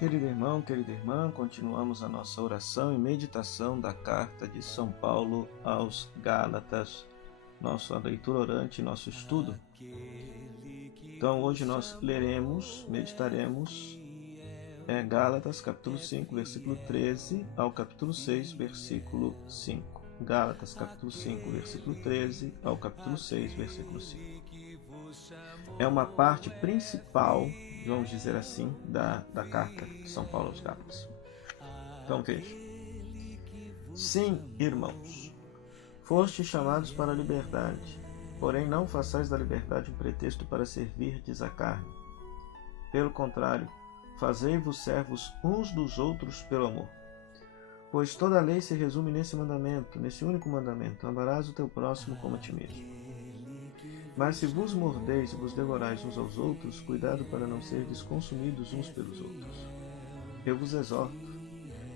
Querido irmão, querida irmã, continuamos a nossa oração e meditação da carta de São Paulo aos Gálatas, nossa leitura orante, nosso estudo. Então hoje nós leremos, meditaremos Gálatas capítulo 5, versículo 13 ao capítulo 6, versículo 5. Gálatas capítulo 5, versículo 13 ao capítulo 6, versículo 5. É uma parte principal, vamos dizer assim, da carta de São Paulo aos Gálatas. Então veja. Sim, irmãos, fostes chamados para a liberdade, porém não façais da liberdade um pretexto para servirdes à carne. Pelo contrário, fazei-vos servos uns dos outros pelo amor. Pois toda a lei se resume nesse mandamento, nesse único mandamento: amarás o teu próximo como a ti mesmo. Mas se vos mordeis e vos devorais uns aos outros, cuidado para não serdes consumidos uns pelos outros. Eu vos exorto,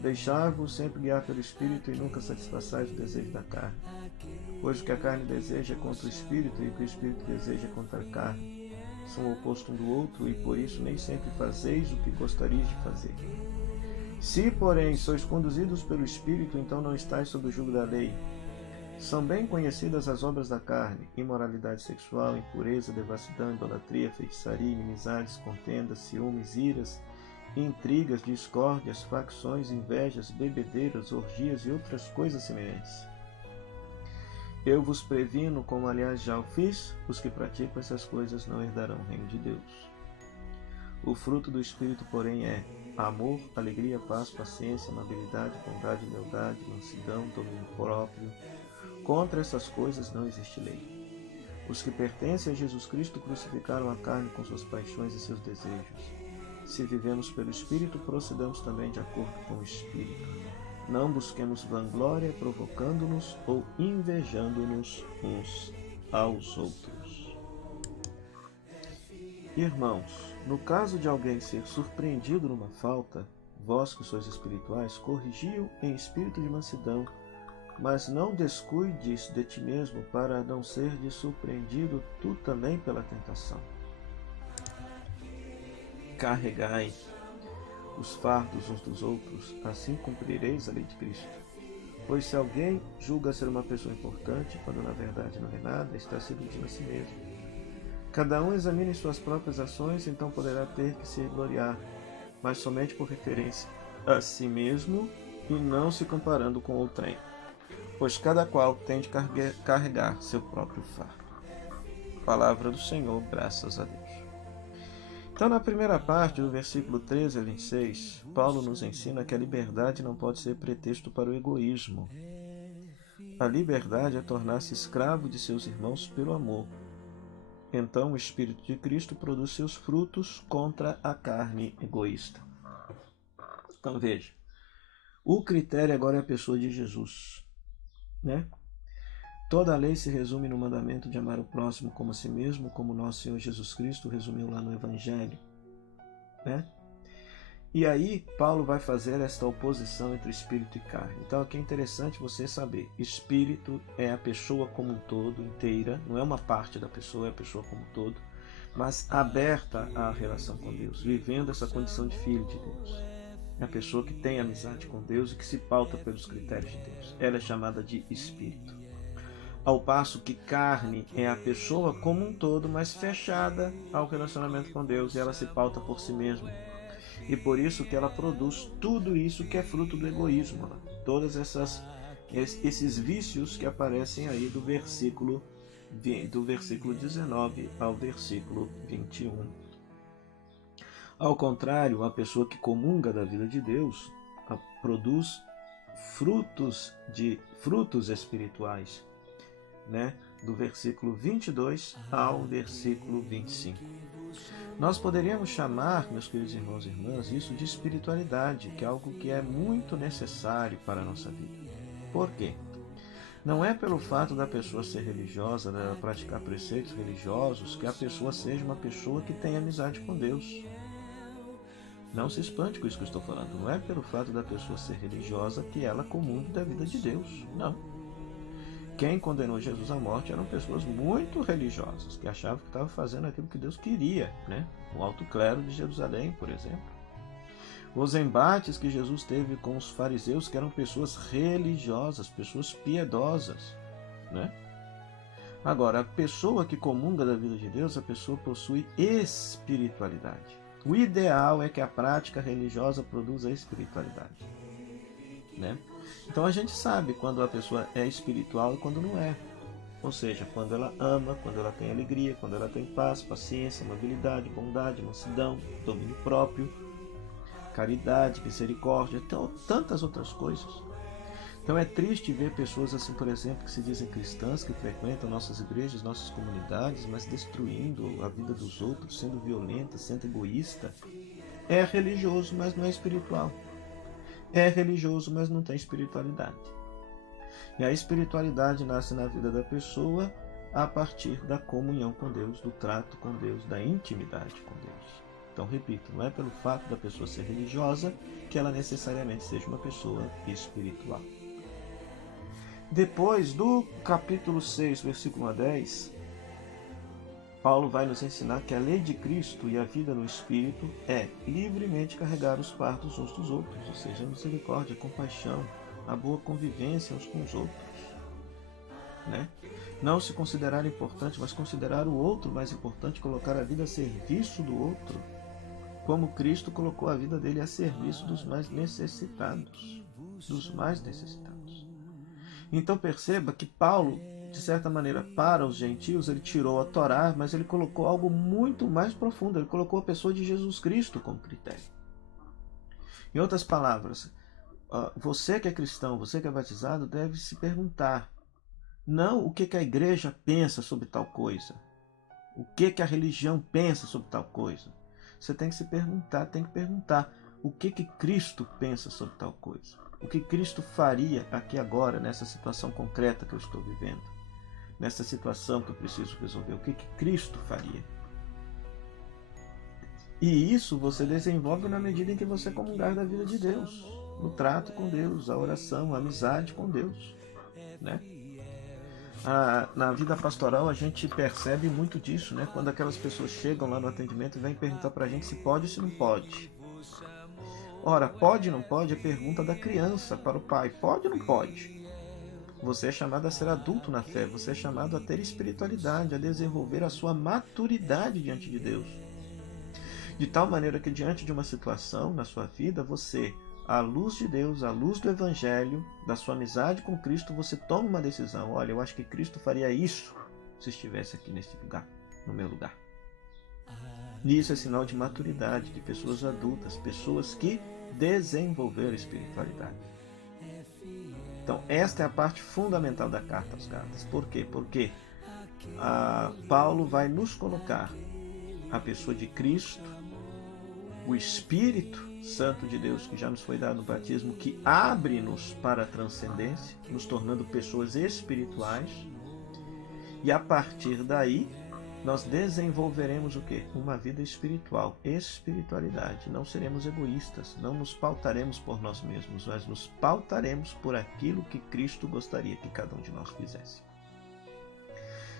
deixai-vos sempre guiar pelo Espírito e nunca satisfaçais o desejo da carne. Pois o que a carne deseja é contra o Espírito e o que o Espírito deseja é contra a carne. São o oposto um do outro e por isso nem sempre fazeis o que gostarias de fazer. Se, porém, sois conduzidos pelo Espírito, então não estáis sob o jugo da lei. São bem conhecidas as obras da carne: imoralidade sexual, impureza, devassidão, idolatria, feitiçaria, inimizades, contendas, ciúmes, iras, intrigas, discórdias, facções, invejas, bebedeiras, orgias e outras coisas semelhantes. Eu vos previno, como aliás já o fiz, os que praticam essas coisas não herdarão o reino de Deus. O fruto do Espírito, porém, é amor, alegria, paz, paciência, amabilidade, bondade, lealdade, mansidão, domínio próprio. Contra essas coisas não existe lei. Os que pertencem a Jesus Cristo crucificaram a carne com suas paixões e seus desejos. Se vivemos pelo Espírito, procedamos também de acordo com o Espírito. Não busquemos vanglória, provocando-nos ou invejando-nos uns aos outros. Irmãos, no caso de alguém ser surpreendido numa falta, vós que sois espirituais, corrigi-o em espírito de mansidão, mas não descuides de ti mesmo, para não seres surpreendido tu também pela tentação. Carregai os fardos uns dos outros, assim cumprireis a lei de Cristo. Pois se alguém julga ser uma pessoa importante, quando na verdade não é nada, está se iludindo a si mesmo. Cada um examine suas próprias ações, então poderá ter que se gloriar, mas somente por referência a si mesmo e não se comparando com outrem. Pois cada qual tem de carregar seu próprio fardo. Palavra do Senhor, graças a Deus. Então, na primeira parte, do versículo 13 a 26, Paulo nos ensina que a liberdade não pode ser pretexto para o egoísmo. A liberdade é tornar-se escravo de seus irmãos pelo amor. Então, o Espírito de Cristo produz seus frutos contra a carne egoísta. Então, veja, o critério agora é a pessoa de Jesus, né? Toda a lei se resume no mandamento de amar o próximo como a si mesmo, como nosso Senhor Jesus Cristo resumiu lá no Evangelho, né? E aí Paulo vai fazer esta oposição entre espírito e carne. Então aqui é interessante você saber, espírito é a pessoa como um todo, inteira, não é uma parte da pessoa, é a pessoa como um todo, mas aberta à relação com Deus, vivendo essa condição de filho de Deus. É a pessoa que tem amizade com Deus e que se pauta pelos critérios de Deus. Ela é chamada de espírito. Ao passo que carne é a pessoa como um todo, mas fechada ao relacionamento com Deus, e ela se pauta por si mesma. E por isso que ela produz tudo isso que é fruto do egoísmo. Todos esses vícios que aparecem aí do versículo 19 ao versículo 21. Ao contrário, a pessoa que comunga da vida de Deus produz frutos espirituais, né? Do versículo 22 ao versículo 25. Nós poderíamos chamar, meus queridos irmãos e irmãs, isso de espiritualidade, que é algo que é muito necessário para a nossa vida. Por quê? Não é pelo fato da pessoa ser religiosa, dela praticar preceitos religiosos, que a pessoa seja uma pessoa que tem amizade com Deus. Não se espante com isso que eu estou falando. Não é pelo fato da pessoa ser religiosa que ela comungue da vida de Deus. Não. Quem condenou Jesus à morte eram pessoas muito religiosas, que achavam que estavam fazendo aquilo que Deus queria, né? O alto clero de Jerusalém, por exemplo. Os embates que Jesus teve com os fariseus, que eram pessoas religiosas, pessoas piedosas, né? Agora, a pessoa que comunga da vida de Deus, a pessoa possui espiritualidade. O ideal é que a prática religiosa produza espiritualidade, né? Então a gente sabe quando a pessoa é espiritual e quando não é. Ou seja, quando ela ama, quando ela tem alegria, quando ela tem paz, paciência, amabilidade, bondade, mansidão, domínio próprio, caridade, misericórdia, então, tantas outras coisas. Então é triste ver pessoas assim, por exemplo, que se dizem cristãs, que frequentam nossas igrejas, nossas comunidades, mas destruindo a vida dos outros, sendo violenta, sendo egoísta. É religioso, mas não é espiritual. É religioso, mas não tem espiritualidade. E a espiritualidade nasce na vida da pessoa a partir da comunhão com Deus, do trato com Deus, da intimidade com Deus. Então, repito, não é pelo fato da pessoa ser religiosa que ela necessariamente seja uma pessoa espiritual. Depois do capítulo 6, versículo 1 a 10, Paulo vai nos ensinar que a lei de Cristo e a vida no Espírito é livremente carregar os fardos uns dos outros, ou seja, a misericórdia, a compaixão, a boa convivência uns com os outros, né? Não se considerar importante, mas considerar o outro mais importante, colocar a vida a serviço do outro, como Cristo colocou a vida dele a serviço dos mais necessitados, Então perceba que Paulo, de certa maneira, para os gentios, ele tirou a Torá, mas ele colocou algo muito mais profundo, ele colocou a pessoa de Jesus Cristo como critério. Em outras palavras, você que é cristão, você que é batizado, deve se perguntar, não o que a igreja pensa sobre tal coisa, o que a religião pensa sobre tal coisa. Você tem que se perguntar, o que Cristo pensa sobre tal coisa. O que Cristo faria aqui agora, nessa situação concreta que eu estou vivendo. Nessa situação que eu preciso resolver. O que Cristo faria. E isso você desenvolve na medida em que você comungar da vida de Deus. No trato com Deus, a oração, a amizade com Deus, né? Na vida pastoral a gente percebe muito disso, né? Quando aquelas pessoas chegam lá no atendimento e vêm perguntar pra gente se pode ou se não pode. Ora, pode ou não pode é pergunta da criança para o pai. Pode ou não pode? Você é chamado a ser adulto na fé, você é chamado a ter espiritualidade, a desenvolver a sua maturidade diante de Deus. De tal maneira que diante de uma situação na sua vida, você, à luz de Deus, à luz do Evangelho, da sua amizade com Cristo, você toma uma decisão. Olha, eu acho que Cristo faria isso se estivesse aqui nesse lugar, no meu lugar. E isso é sinal de maturidade, de pessoas adultas, pessoas que desenvolveram espiritualidade. Então, esta é a parte fundamental da carta aos Gálatas. Por quê? Porque Paulo vai nos colocar a pessoa de Cristo, o Espírito Santo de Deus, que já nos foi dado no batismo, que abre-nos para a transcendência, nos tornando pessoas espirituais. E a partir daí, nós desenvolveremos o quê? Uma vida espiritual, espiritualidade. Não seremos egoístas, não nos pautaremos por nós mesmos, mas nos pautaremos por aquilo que Cristo gostaria que cada um de nós fizesse.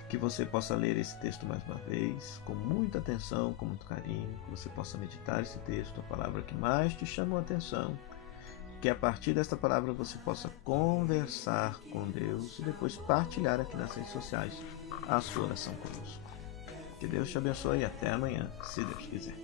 Que você possa ler esse texto mais uma vez, com muita atenção, com muito carinho, que você possa meditar esse texto, a palavra que mais te chamou a atenção, que a partir desta palavra você possa conversar com Deus e depois partilhar aqui nas redes sociais a sua oração conosco. Que Deus te abençoe e até amanhã, se Deus quiser.